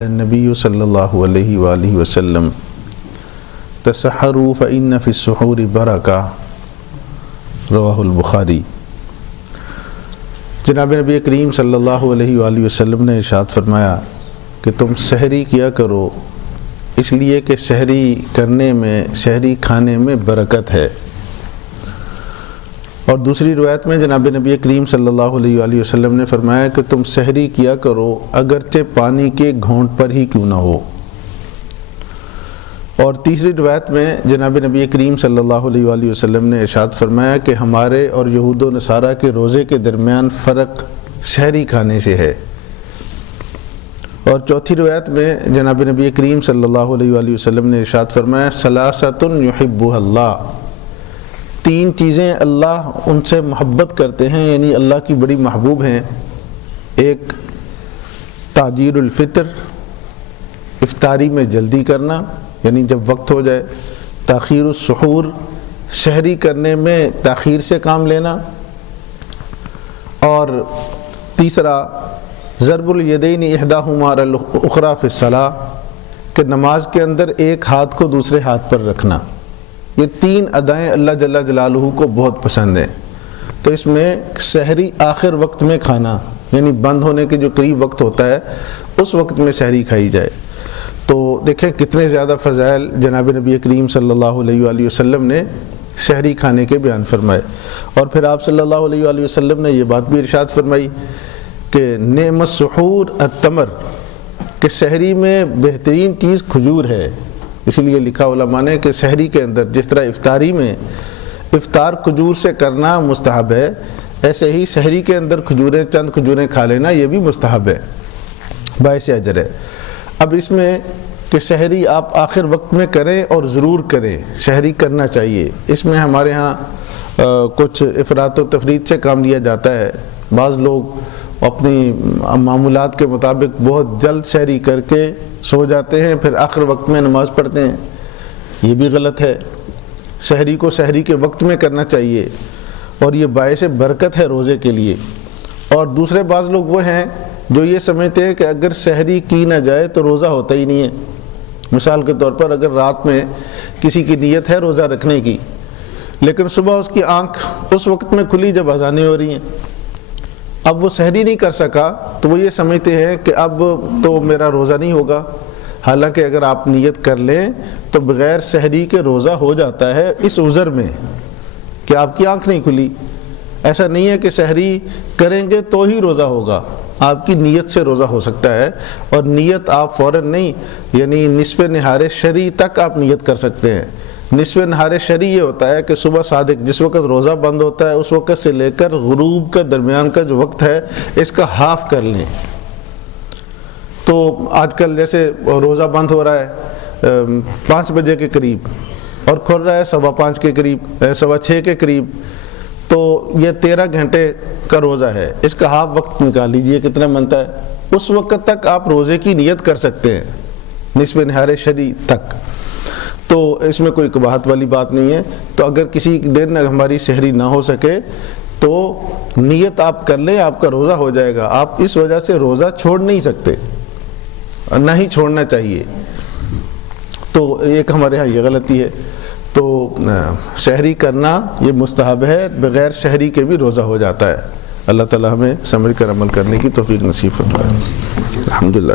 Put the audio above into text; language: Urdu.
النبی صلی اللہ علیہ وآلہ وسلم تسحروا فإن فی السحور برکہ، رواہ البخاری۔ جناب نبی کریم صلی اللہ علیہ وآلہ وسلم نے ارشاد فرمایا کہ تم سحری کیا کرو، اس لیے کہ سحری کرنے میں، سحری کھانے میں برکت ہے۔ اور دوسری روایت میں جناب نبی کریم صلی اللہ علیہ وآلہ وسلم نے فرمایا کہ تم سحری کیا کرو اگرچہ پانی کے گھونٹ پر ہی کیوں نہ ہو۔ اور تیسری روایت میں جناب نبی کریم صلی اللہ علیہ وآلہ وسلم نے ارشاد فرمایا کہ ہمارے اور یہود و نصارہ کے روزے کے درمیان فرق سحری کھانے سے ہے۔ اور چوتھی روایت میں جناب نبی کریم صلی اللہ علیہ وآلہ وسلم نے ارشاد فرمایا ثلاثۃ یحبها اللہ، تین چیزیں اللہ ان سے محبت کرتے ہیں، یعنی اللہ کی بڑی محبوب ہیں۔ ایک تاجیر الفطر، افطاری میں جلدی کرنا، یعنی جب وقت ہو جائے۔ تاخیر السحور، سحری کرنے میں تاخیر سے کام لینا۔ اور تیسرا ضرب الیدین احداہما علی الاخری فی الصلاۃ، کہ نماز کے اندر ایک ہاتھ کو دوسرے ہاتھ پر رکھنا۔ یہ تین ادائیں اللہ جل جلالہ کو بہت پسند ہیں۔ تو اس میں سحری آخر وقت میں کھانا، یعنی بند ہونے کے جو قریب وقت ہوتا ہے اس وقت میں سحری کھائی جائے۔ تو دیکھیں کتنے زیادہ فضائل جناب نبی کریم صلی اللہ علیہ وآلہ وسلم نے سحری کھانے کے بیان فرمائے۔ اور پھر آپ صلی اللہ علیہ وآلہ وسلم نے یہ بات بھی ارشاد فرمائی کہ نعم السحور التمر، کہ سحری میں بہترین چیز کھجور ہے۔ اسی لیے لکھا علماء نے کہ سحری کے اندر جس طرح افطاری میں افطار کھجور سے کرنا مستحب ہے، ایسے ہی سحری کے اندر چند کھجوریں کھا لینا یہ بھی مستحب ہے، باعث اجر ہے۔ اب اس میں کہ سحری آپ آخر وقت میں کریں اور ضرور کریں، سحری کرنا چاہیے۔ اس میں ہمارے ہاں کچھ افراط و تفریط سے کام لیا جاتا ہے۔ بعض لوگ اپنی معمولات کے مطابق بہت جلد سحری کر کے سو جاتے ہیں، پھر آخر وقت میں نماز پڑھتے ہیں، یہ بھی غلط ہے۔ سحری کو سحری کے وقت میں کرنا چاہیے، اور یہ باعث برکت ہے روزے کے لیے۔ اور دوسرے بعض لوگ وہ ہیں جو یہ سمجھتے ہیں کہ اگر سحری کی نہ جائے تو روزہ ہوتا ہی نہیں ہے۔ مثال کے طور پر اگر رات میں کسی کی نیت ہے روزہ رکھنے کی، لیکن صبح اس کی آنکھ اس وقت میں کھلی جب اذانیں ہو رہی ہیں، اب وہ سحری نہیں کر سکا تو وہ یہ سمجھتے ہیں کہ اب تو میرا روزہ نہیں ہوگا۔ حالانکہ اگر آپ نیت کر لیں تو بغیر سحری کے روزہ ہو جاتا ہے، اس عذر میں کہ آپ کی آنکھ نہیں کھلی۔ ایسا نہیں ہے کہ سحری کریں گے تو ہی روزہ ہوگا، آپ کی نیت سے روزہ ہو سکتا ہے۔ اور نیت آپ فوراً نہیں، یعنی نصف نہار شرع تک آپ نیت کر سکتے ہیں۔ نصف نہار شرع یہ ہوتا ہے کہ صبح صادق جس وقت روزہ بند ہوتا ہے اس وقت سے لے کر غروب کا درمیان کا جو وقت ہے اس کا ہاف کر لیں۔ تو آج کل جیسے روزہ بند ہو رہا ہے 5 بجے کے قریب اور کھل رہا ہے 5:15 کے قریب، 6:15 کے قریب، تو یہ 13 گھنٹے کا روزہ ہے، اس کا ہاف وقت نکال لیجئے کتنا بنتا ہے۔ اس وقت تک آپ روزے کی نیت کر سکتے ہیں، نصف نہار شرع تک، تو اس میں کوئی قباحت والی بات نہیں ہے۔ تو اگر کسی دن ہماری سحری نہ ہو سکے تو نیت آپ کر لیں، آپ کا روزہ ہو جائے گا۔ آپ اس وجہ سے روزہ چھوڑ نہیں سکتے، نہ ہی چھوڑنا چاہیے۔ تو ایک ہمارے ہاں یہ غلطی ہے۔ تو سحری کرنا یہ مستحب ہے، بغیر سحری کے بھی روزہ ہو جاتا ہے۔ اللہ تعالی ہمیں سمجھ کر عمل کرنے کی توفیق نصیب فرمائے۔ الحمدللہ۔